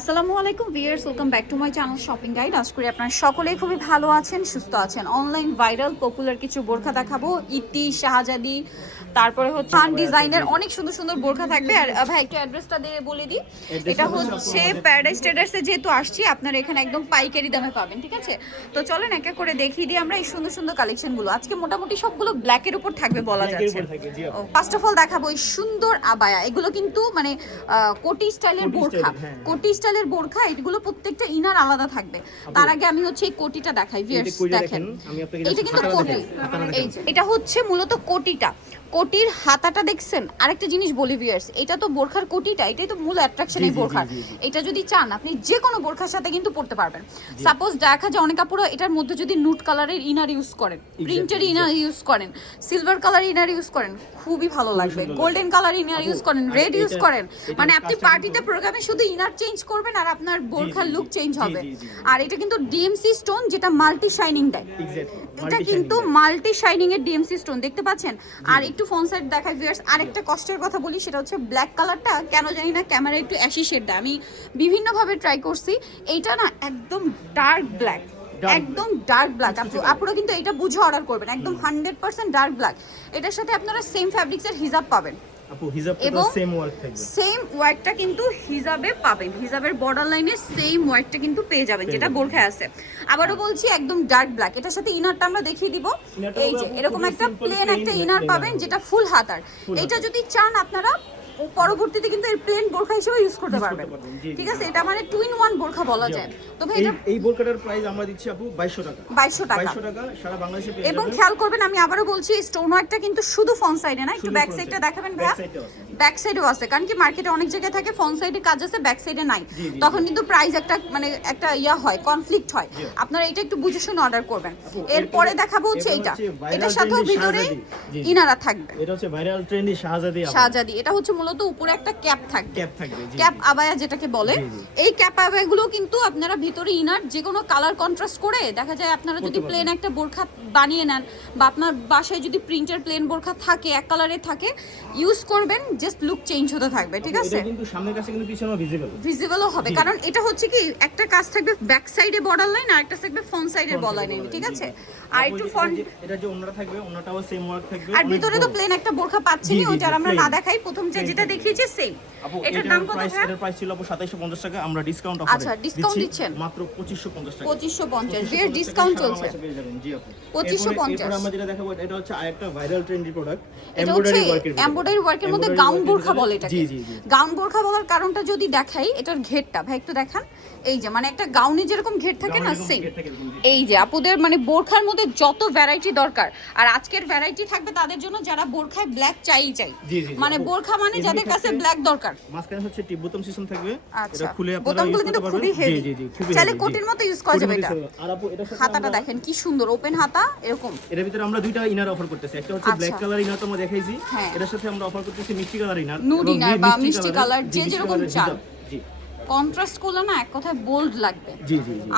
আসসালামু আলাইকুম viewers, welcome back to my channel shopping guide. আশা করি আপনারা সকলেই খুবই ভালো আছেন, সুস্থ আছেন। অনলাইন ভাইরাল পপুলার কিছু বোরখা দেখাবো, ইতি, শাহজাদি, তারপরে হচ্ছে ফান ডিজাইনের অনেক সুন্দর সুন্দর বোরখা থাকবে। আর ভাই একটু অ্যাড্রেসটা দিয়ে বলে দিই। এটা হচ্ছে প্যারাডাইস ট্রেডার্সে যেহেতু আসছি, আপনারা এখানে একদম পাইকারি দামে পাবেন, ঠিক আছে? তো চলেন এক এক করে দেখিয়ে দিই আমরা এই সুন্দর সুন্দর কালেকশনগুলো। আজকে মোটামুটি সবগুলো ব্ল্যাকের উপর থাকবে বলা যাচ্ছে। ফার্স্ট অফ অল দেখাবো এই সুন্দর আবায়া। এগুলো কিন্তু মানে কোটি স্টাইলের বোরখা, কোটি স্টাইলের বোরখা। এগুলো প্রত্যেকটা ইনার আলাদা থাকবে। তার আগে আমি হচ্ছে এই কোটিটা দেখাই ভিউয়ার্স, দেখেন এটা কিন্তু কোটি। এই যে এটা হচ্ছে মূলত কোটিটা, কোটির হাতাটা দেখছেন। আরেকটা জিনিস বলি ভিউয়ার্স, এটা তো বোরখার কোটিটা, এটাই তো মূল অ্যাট্রাকশন এই বোরখার। এটা যদি চান আপনি যে কোনো বোরখার সাথে কিন্তু পরতে পারবেন। সাপোজ দেখা যায় অনেক কাপড় এটার মধ্যে যদি নুট কালারের ইনার ইউজ করেন, প্রিন্টের ইনার ইউজ করেন, সিলভার কালার ইনার ইউজ করেন, খুবই ভালো লাগবে। গোল্ডেন কালার ইনার ইউজ করেন, রেড ইউজ করেন, মানে আপনি পার্টিতে প্রোগ্রামে শুধু ইনার চেঞ্জ করবেন আর আপনার বোরখার লুক চেঞ্জ হবে। আর এটা কিন্তু ডিএমসি স্টোন, যেটা মাল্টি শাইনিং দেয়। এটা কিন্তু মাল্টি শাইনিং এর ডিএমসি স্টোন দেখতে পাচ্ছেন। আর একটু ফ্রন্ট সাইড দেখাই ভিউয়ার্স। আরেকটা কষ্টের কথা বলি, সেটা হচ্ছে ব্ল্যাক কালারটা কেন জানি না ক্যামেরায় একটু অ্যাশি শেড দেয়। আমি বিভিন্নভাবে ট্রাই করছি, এইটা না একদম ডার্ক ব্ল্যাক, একদম ডার্ক ব্ল্যাক। আপনারা কিন্তু এটা বুঝে অর্ডার করবেন, একদম 100% ডার্ক ব্ল্যাক। এটার সাথে আপনারা সেম ফ্যাব্রিক্সের হিজাব পাবেন এবং সেম ওয়ার্কটা কিন্তু হিজাবে পাবেন। হিজাবের বর্ডার লাইনে সেম ওয়ার্কটা কিন্তু পেয়ে যাবেন, যেটা বোরখায় আছে। আবারও বলছি একদম ডার্ক ব্ল্যাক। এটার সাথে ইনারটা আমরা দেখিয়ে দিব। এই যে এরকম একটা প্লেন একটা ইনার পাবেন, যেটা ফুল হাতার। এটা যদি চান আপনারা পরবর্তীতে কিন্তু এর প্লেন বোরখা হিসেবে ইউজ করতে পারবেন, ঠিক আছে? এটা মানে 2 in 1 বোরখা বলা যায়। তো ভাই এই বোরখাটার প্রাইস আমরা দিচ্ছি আপু 2200 টাকা। 2200 টাকা সারা বাংলাদেশে পেয়ে যাবেন। এবং খেয়াল করবেন, আমি আবারও বলছি স্টোন ওয়ার্কটা কিন্তু শুধু ফ্রন্ট সাইডে না, একটু ব্যাক সাইডটা দেখাবেন ভাইয়া। ব্যাক সাইডেও আছে, কারণ কি মার্কেটে অনেক জায়গায় থাকে ফ্রন্ট সাইডে কাজ আছে, ব্যাক সাইডে নাই। তখন কিন্তু প্রাইস একটা মানে একটা ইয়া হয়, কনফ্লিক্ট হয়। আপনারা এটা একটু বুঝে শুনে অর্ডার করবেন। এরপরে দেখাবো হচ্ছে এইটা, এটার সাথেও ভিতরে ইনারা থাকবে। এটা হচ্ছে ভাইরাল ট্রেন্ডি শাহজাদি। এটা হচ্ছে মূলত উপরে একটা ক্যাপ থাকবে, ক্যাপ আবায়া যেটাকে বলে। এই ক্যাপ আবায়াগুলো কিন্তু আপনারা ভিতরে ইনার যে কোনো কালার কন্ট্রাস্ট করে দেখা যায়। আপনারা যদি প্লেন একটা বোরখা বানিয়ে নেন বা আপনার বাসায় যদি প্রিন্টের প্লেন বোরখা থাকে, এক কালারে থাকে, ইউজ করবেন, জাস্ট লুক চেঞ্জ হতে থাকবে, ঠিক আছে? এটা কিন্তু সামনের কাছে কিন্তু পিছনেও ভিজিবলও হবে, কারণ এটা হচ্ছে কি একটা কাজ থাকবে ব্যাক সাইডে বর্ডার লাইন, আর একটা থাকবে ফ্রন্ট সাইডের বর্ডার লাইন, ঠিক আছে? আর একটু ফ্রন্ট এটা যে ওন্নাটা থাকবে, ওন্নাটাও সেম ওয়ার্ক থাকবে। আর ভিতরে তো প্লেন একটা বোরখা পাচ্ছেনই, ওইটা আমরা না দেখাই, প্রথম যেটা দেখিয়েছি সেম। এটার দাম কত? এটার প্রাইস ছিল 2750 টাকা, আমরা ডিসকাউন্ট অফারে আচ্ছা ডিসকাউন্ট দিচ্ছেন মাত্র 2550 টাকা। 2550 এর ডিসকাউন্ট চলছে। জি আপু 2550। এরপর আমরা যেটা দেখাবো এটা হচ্ছে আরেকটা ভাইরাল ট্রেন্ডি প্রোডাক্ট, এমব্রয়ডারি ওয়ার্কের মধ্যে গাউন বোরখা বলে এটাকে। গাউন বোরখা বলার কারণটা যদি দেখাই, এটার ঘেরটা ভাই একটু দেখান। এই যে মানে একটা গাউনে যেরকম ঘের থাকে না, সেম। এই যে আপুদের মানে বোরখার মধ্যে যত ভ্যারাইটি দরকার, আর আজকের ভ্যারাইটি থাকবে তাদের জন্য যারা বোরখায় ব্ল্যাক চাই। মানে বোরখা মানে যাদের কাছে ব্ল্যাক দরকার। মাঝখানে হচ্ছে টিপ বোতাম সিস্টেম থাকবে, এটা খুলে আপনারা বোতামগুলো কিন্তু খুবই হেভি। খুবই চাইলে কোটির মতো ইউজ করা যাবে এটা। আর আপু এটার সাথে হাতাটা দেখেন কি সুন্দর, ওপেন হাতা এরকম। এর ভিতরে আমরা দুইটা ইনার অফার করতেছি। একটা হচ্ছে ব্ল্যাক কালার ইনার, তো আমরা দেখাইছি। এটার সাথে আমরা অফার করতেছি মিষ্টি কালার ইনার, নুড ইনার বা মিষ্টি কালার, যে যেরকম চান। কন্ট্রাস্ট করলে না এক কথায় বোল্ড লাগবে।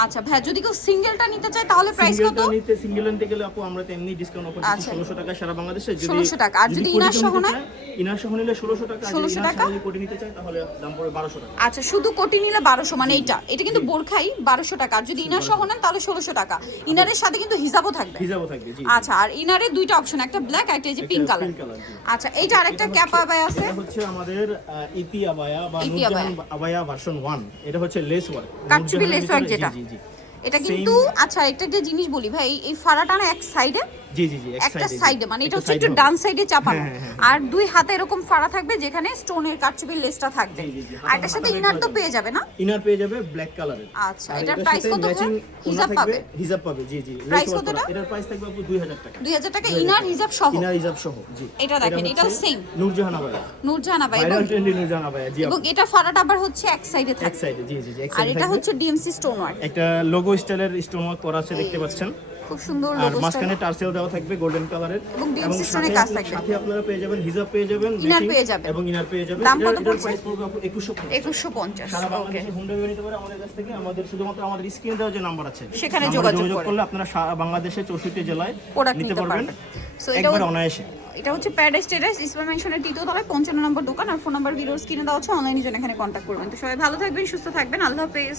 আচ্ছা ভাই, যদি কেউ সিঙ্গেলটা নিতে চায় তাহলে প্রাইস কত? সিঙ্গেল নিতে গেলে আপু আমরা তো এমনি ডিসকাউন্ট অফার দিচ্ছি 1600 টাকা সারা বাংলাদেশে। 1600 টাকা। আর যদি ইনার সহ না, ইনার সহ নিলে 1600 টাকা। 1600 টাকা। যদি কোটি নিতে চায় তাহলে দাম পড়বে 1200 টাকা। আচ্ছা শুধু কোটি নিলে 1200, মানে এটা কিন্তু বোরখাই 1200 টাকা। আর যদি ইনার সহ নেন তাহলে 1600 টাকা। ইনারের সাথে কিন্তু হিজাবও থাকবে। জি। আচ্ছা, আর ইনারে দুইটা অপশন, একটা ব্ল্যাক আর একটা এই যে পিঙ্ক কালার। আচ্ছা এইটা আরেকটা ক্যাপ আবায়া আছে। এটা হচ্ছে আমাদের ইতি আবায়া বা নূরজাহান আবায়া ভার্সন 1। এটা হচ্ছে লেস ওয়ার্ক, কাটচুপি লেস ওয়ার্ক যেটা। এটা কিন্তু আচ্ছা একটা জিনিস বলি ভাই, এই ফাড়াটা না এক সাইডে, একটা সাইডে, মানে এটা হচ্ছে একটু ডান সাইডে চাপানো। আর দুই হাতে এরকম ফাড়া থাকবে যেখানে স্টোনের কাটচুপির লেসটা থাকবে। আর এটার সাথে ইনার তো পেয়ে যাবে না? ইনার পেয়ে যাবে ব্ল্যাক কালারের। আচ্ছা এটার প্রাইস কত? হিজাব পাবে। জি প্রাইস কত? এটার প্রাইস থাকবে আপু 2000 টাকা। 2000 টাকা ইনার হিজাব সহ। জি। এটা দেখেন, এটাও সেম নূরজাহান আবায়া ভাইরাল ট্রেন্ডি নূরজাহান আবায়া। জি। এবং এটা ফাড়াটা আবার হচ্ছে এক সাইডে থাকে। এক সাইডে। জি আর এটা হচ্ছে ডিএমসি স্টোন ওয়ার্ক, একটা লোগো স্টাইলের স্টোন ওয়ার্ক করা আছে, দেখতে পাচ্ছেন। খুব সুন্দর লোগো। আর মাঝখানে টার্সেল দেওয়া থাকবে গোল্ডেন কালারের, এবং ডিএমসি স্টোনের কাজ থাকবে। সাথে আপনারা পেয়ে যাবেন হিজাব, পেয়ে যাবেন ইনার, পেয়ে যাবেন এবং ইনার পেয়ে যাবেন। দাম কত পড়ছে? প্রাইস পড়বে আপু 2150। সারা বাংলাদেশে হোম ডেলিভারি নিতে পারে আমাদের কাছ থেকে। আমাদের শুধুমাত্র আমাদের স্ক্রিনে দেওয়া যে নাম্বার আছে সেখানে যোগাযোগ করলে আপনারা সারা বাংলাদেশে 64 জেলায় প্রোডাক্ট নিতে পারবেন সো একবার অনায়াসে। এটা হচ্ছে প্যারাডাইস টেরাস ইসলাম মেনশনের 3য় তলায় 55 নম্বর দোকান। আর ফোন নাম্বার ভিডিওর স্ক্রিনে দেওয়া হচ্ছে, অনলাইনের জন্য এখানে কন্ট্যাক্ট করবেন। তো সবাই ভালো থাকবেন, সুস্থ থাকবেন, আল্লাহ হাফেজ।